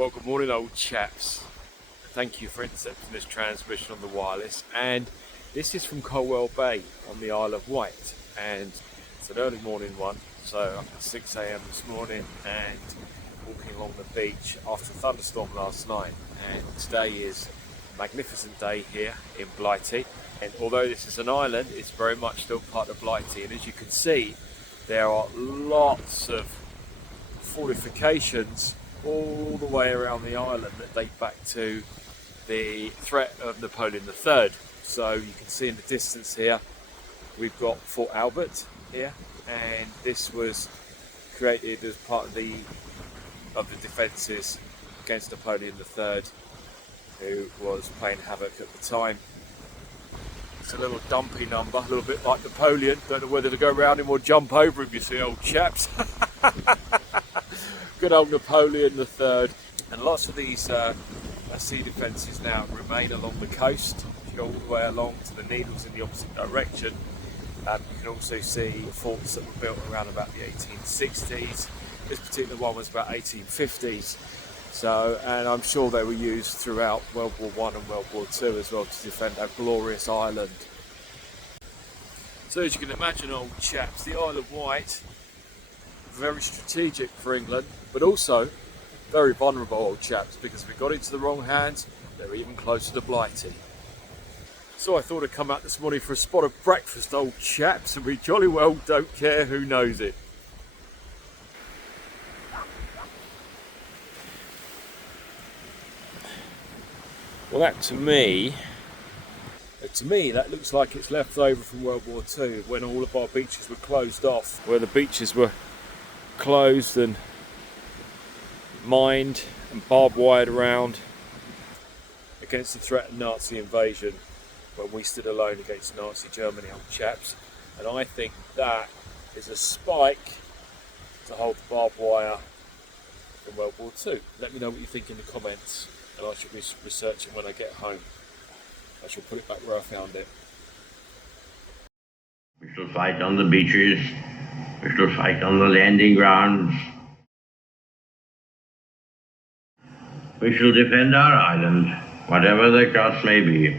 Well, good morning, old chaps. Thank you for intercepting this transmission on the wireless. And this is from Colwell Bay on the Isle of Wight. And it's an early morning one, so up at 6 a.m. this morning and walking along the beach after a thunderstorm last night. And today is a magnificent day here in Blighty. And although this is an island, it's very much still part of Blighty. And as you can see, there are lots of fortifications all the way around the island that date back to the threat of Napoleon III. So you can see in the distance here, we've got Fort Albert here, and this was created as part of the defences against Napoleon III, who was playing havoc at the time. It's a little dumpy number, a little bit like Napoleon. Don't know whether to go around him or jump over him, you see, old chaps. Good old Napoleon III. And lots of these sea defences now remain along the coast. If you go all the way along to the Needles in the opposite direction, you can also see forts that were built around about the 1860s. This particular one was about 1850s. So, and I'm sure they were used throughout World War I and World War II as well to defend our glorious island. So as you can imagine, old chaps, the Isle of Wight, very strategic for England, but also very vulnerable, old chaps, because if we got into the wrong hands, they're even closer to Blighty. So I thought I'd come out this morning for a spot of breakfast, old chaps, and we jolly well don't care who knows it. Well, that to me, that looks like it's left over from World War II, when all of our beaches were closed off, where the beaches were closed and mined and barbed wired around against the threat of Nazi invasion, when we stood alone against Nazi Germany, old chaps. And I think that is a spike to hold the barbed wire in World War II. Let me know what you think in the comments, and I shall be researching when I get home. I shall put it back where I found it. We shall fight on the beaches. We shall fight on the landing grounds. We shall defend our island, whatever the cost may be.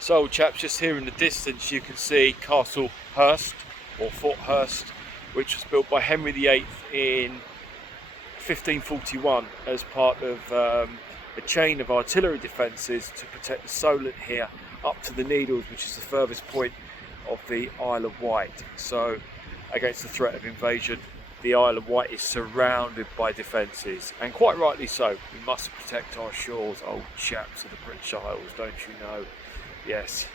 So, old chaps, just here in the distance you can see Castle Hurst, or Fort Hurst, which was built by Henry VIII in 1541 as part of a chain of artillery defences to protect the Solent here up to the Needles, which is the furthest point of the Isle of Wight. So against the threat of invasion, the Isle of Wight is surrounded by defences, and quite rightly so. We must protect our shores, old chaps of the British Isles, don't you know? Yes.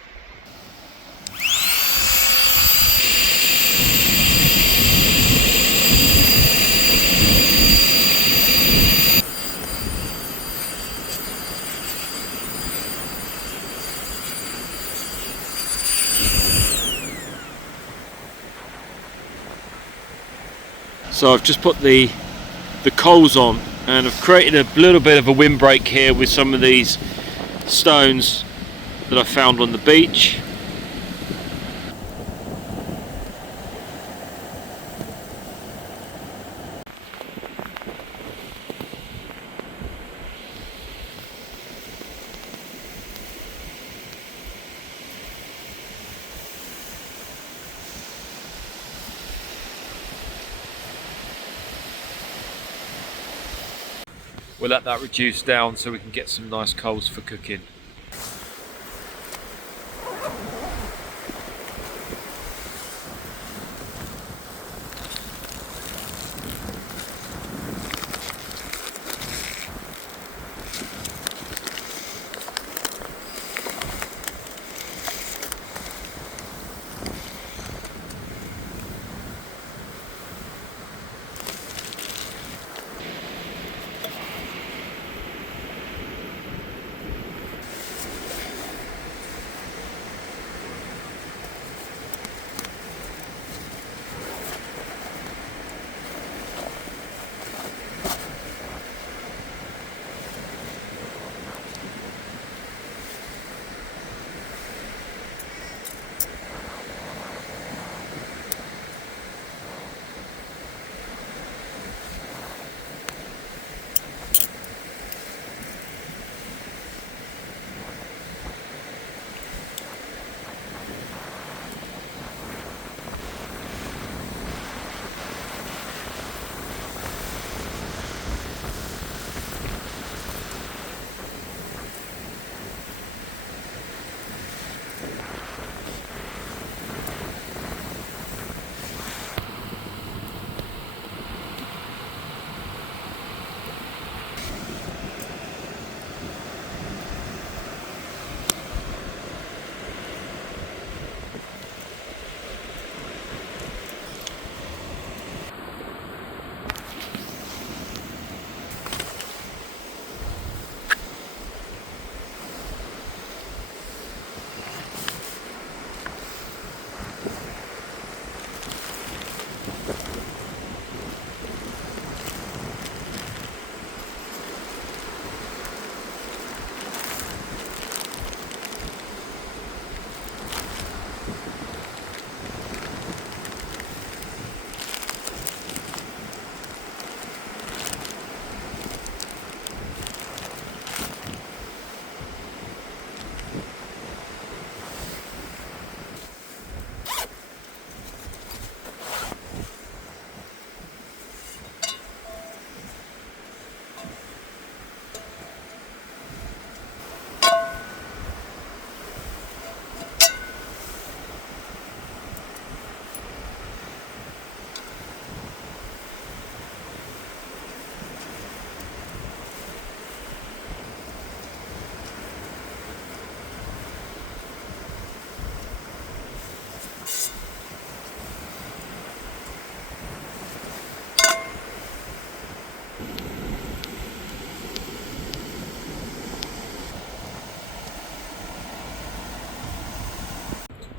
So I've just put the coals on, and I've created a little bit of a windbreak here with some of these stones that I found on the beach. We'll let that reduce down so we can get some nice coals for cooking.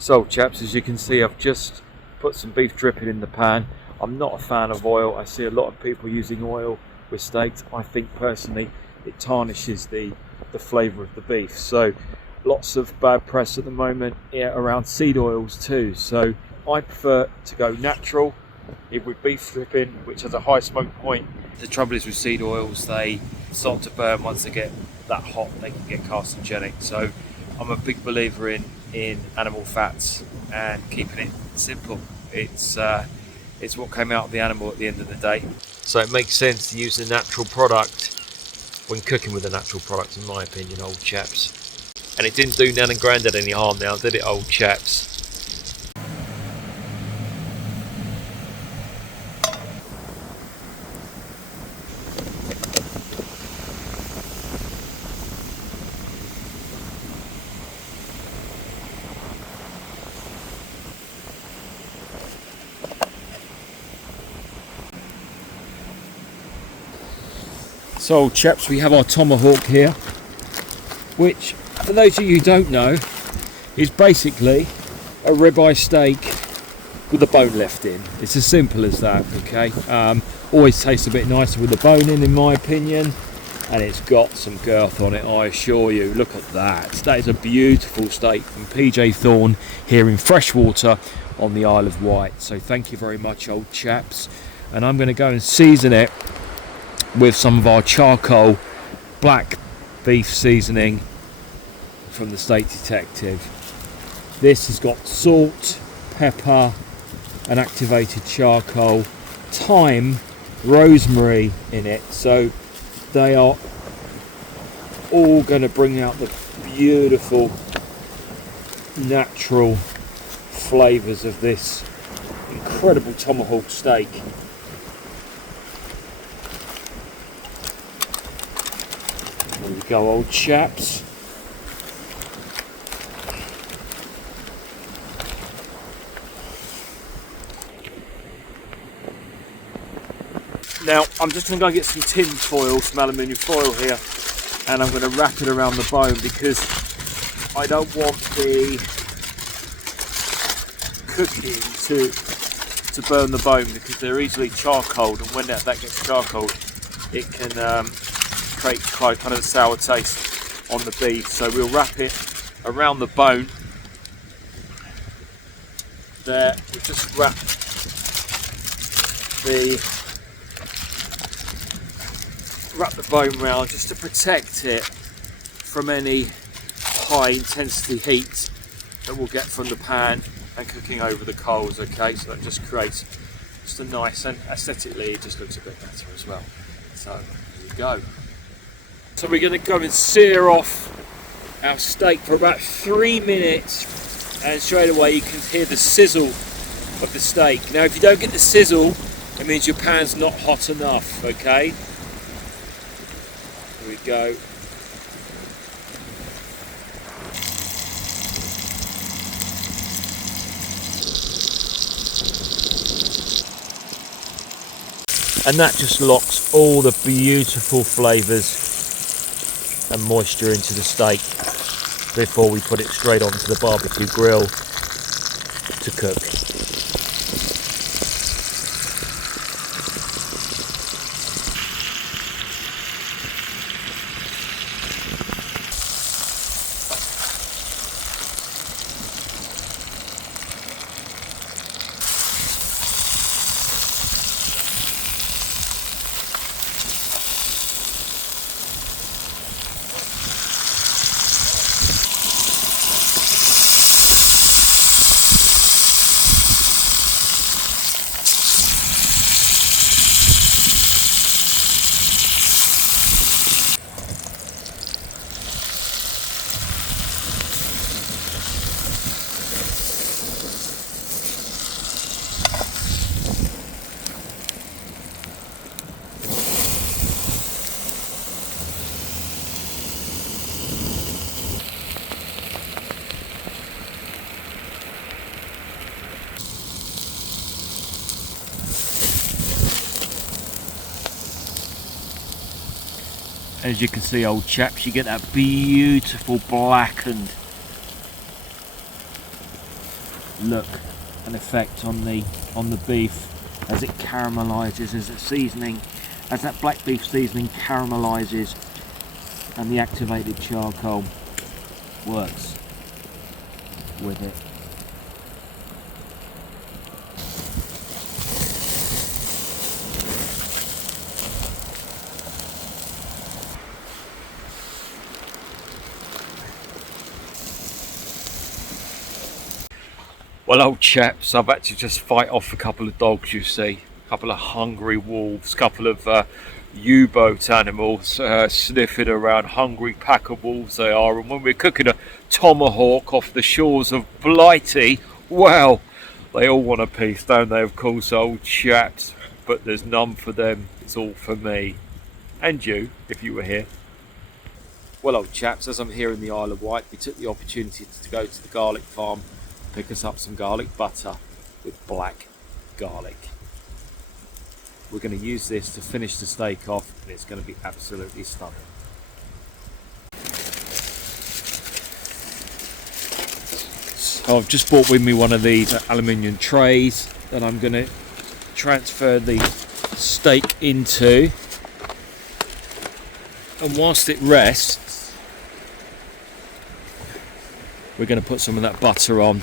So chaps, as you can see, I've just put some beef dripping in the pan. I'm not a fan of oil. I see a lot of people using oil with steaks. I think personally it tarnishes the flavour of the beef. So lots of bad press at the moment around seed oils too. So I prefer to go natural with beef dripping, which has a high smoke point. The trouble is with seed oils, they start to burn once they get that hot. They can get carcinogenic. So I'm a big believer in animal fats and keeping it simple. It's what came out of the animal at the end of the day. So it makes sense to use a natural product when cooking with a natural product, in my opinion, old chaps. And it didn't do Nan and Grandad any harm now, did it, old chaps? So old chaps, we have our Tomahawk here, which for those of you who don't know is basically a ribeye steak with the bone left in. It's as simple as that, okay? Always tastes a bit nicer with the bone in my opinion, and it's got some girth on it, I assure you. Look at that. That is a beautiful steak from PJ Thorne here in Freshwater on the Isle of Wight. So thank you very much, old chaps. And I'm going to go and season it with some of our charcoal black beef seasoning from the Steak Detective. This has got salt, pepper and activated charcoal, thyme, rosemary in it, so they are all going to bring out the beautiful natural flavours of this incredible Tomahawk steak. There we go, old chaps. Now I'm just going to go and get some tin foil, some aluminium foil here, and I'm going to wrap it around the bone because I don't want the cooking to burn the bone, because they're easily charcoaled, and when that gets charcoaled it can create kind of a sour taste on the beef. So we'll wrap it around the bone there. We'll just wrap the bone round just to protect it from any high intensity heat that we'll get from the pan and cooking over the coals. Okay, so that just creates just a nice, and aesthetically it just looks a bit better as well. So here we go. So we're going to go and sear off our steak for about 3 minutes, and straight away you can hear the sizzle of the steak. Now if you don't get the sizzle, it means your pan's not hot enough, okay? Here we go. And that just locks all the beautiful flavours and moisture into the steak before we put it straight onto the barbecue grill to cook. As you can see, old chaps, you get that beautiful blackened look and effect on the beef as it caramelizes, as the seasoning, as that black beef seasoning caramelizes and the activated charcoal works with it. Well, old chaps, I've had to just fight off a couple of dogs, you see. A couple of hungry wolves, a couple of U-boat animals sniffing around, hungry pack of wolves they are. And when we're cooking a tomahawk off the shores of Blighty, well, they all want a piece, don't they? Of course, old chaps. But there's none for them, it's all for me. And you, if you were here. Well, old chaps, as I'm here in the Isle of Wight, we took the opportunity to go to the garlic farm, pick us up some garlic butter with black garlic. We're going to use this to finish the steak off, and it's going to be absolutely stunning. So I've just brought with me one of these aluminium trays that I'm going to transfer the steak into, and whilst it rests, we're going to put some of that butter on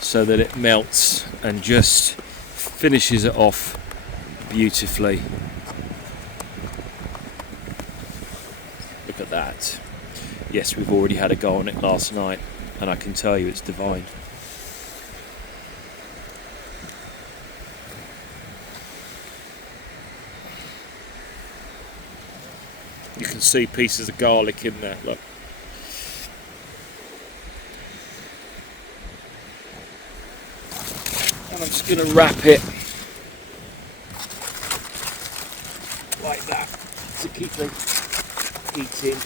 so that it melts and just finishes it off beautifully. Look at that. Yes, we've already had a go on it last night, and I can tell you it's divine. You can see pieces of garlic in there, look. And I'm just going to wrap it like that to keep the heat in.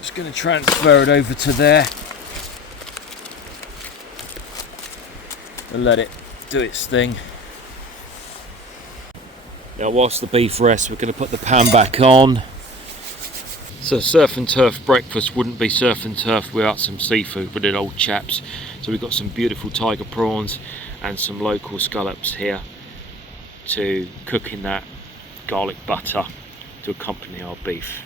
Just going to transfer it over to there and let it do its thing. Now whilst the beef rests, we're going to put the pan back on. So surf and turf breakfast wouldn't be surf and turf without some seafood, but it, old chaps. So we've got some beautiful tiger prawns and some local scallops here to cook in that garlic butter to accompany our beef.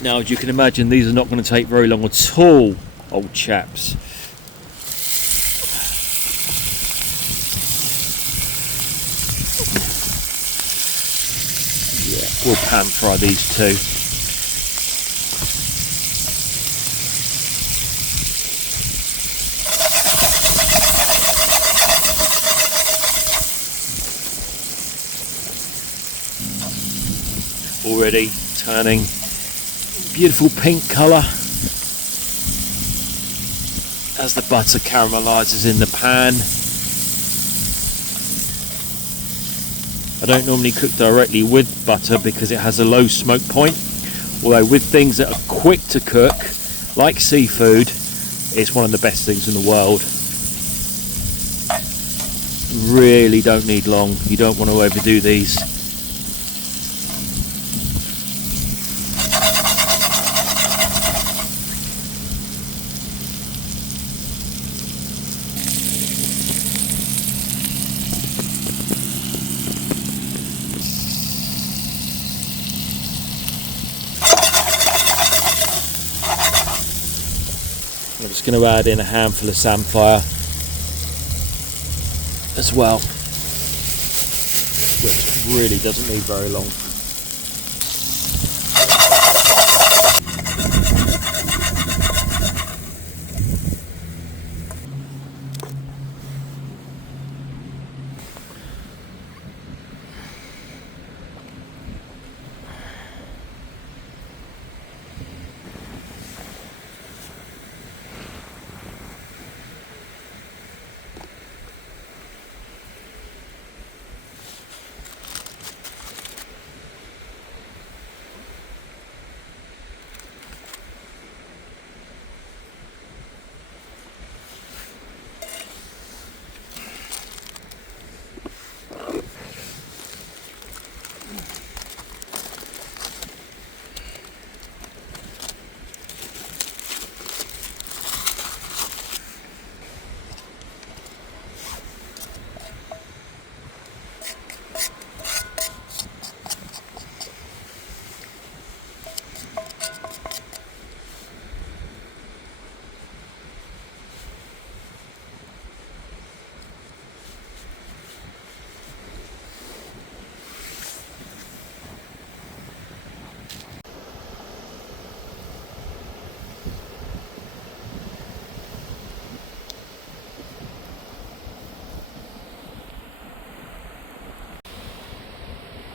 Now, as you can imagine, these are not going to take very long at all, old chaps. We'll pan fry these too. Already turning beautiful pink colour as the butter caramelizes in the pan. I don't normally cook directly with butter because it has a low smoke point, although with things that are quick to cook, like seafood, it's one of the best things in the world. Really don't need long, you don't want to overdo these. I'm just going to add in a handful of samphire as well, which really doesn't need very long.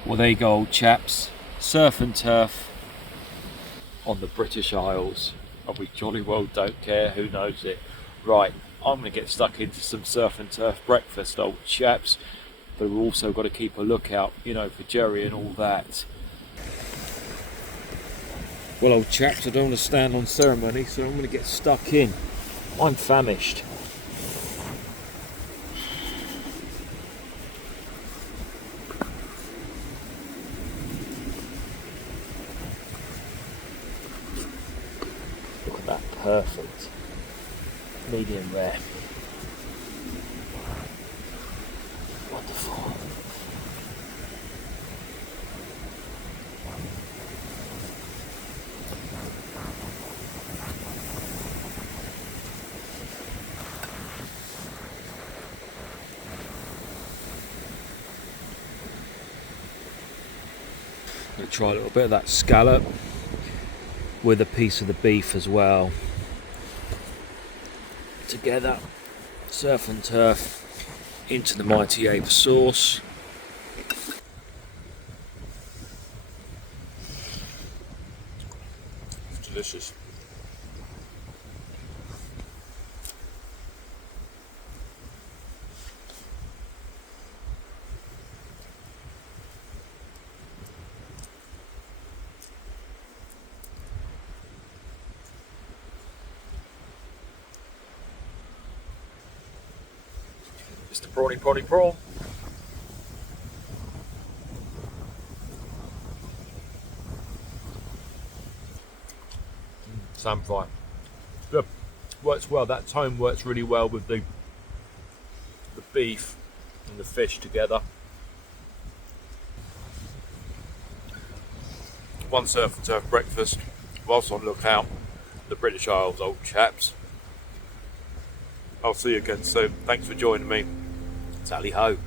Well, there you go, old chaps. Surf and turf on the British Isles. And we jolly well don't care who knows it. Right, I'm going to get stuck into some surf and turf breakfast, old chaps. But we've also got to keep a lookout, you know, for Jerry and all that. Well, old chaps, I don't want to stand on ceremony, so I'm going to get stuck in. I'm famished. Look at that, perfect. Medium rare. Wonderful. I'm going to try a little bit of that scallop with a piece of the beef as well. Together, surf and turf into the mighty Ava sauce. It's delicious. Mr. Prawny Prawn. Salmon fry. Good. Works well. That tone works really well with the beef and the fish together. One surf and turf breakfast whilst on lookout the British Isles, old chaps. I'll see you again soon. Thanks for joining me. Tally ho.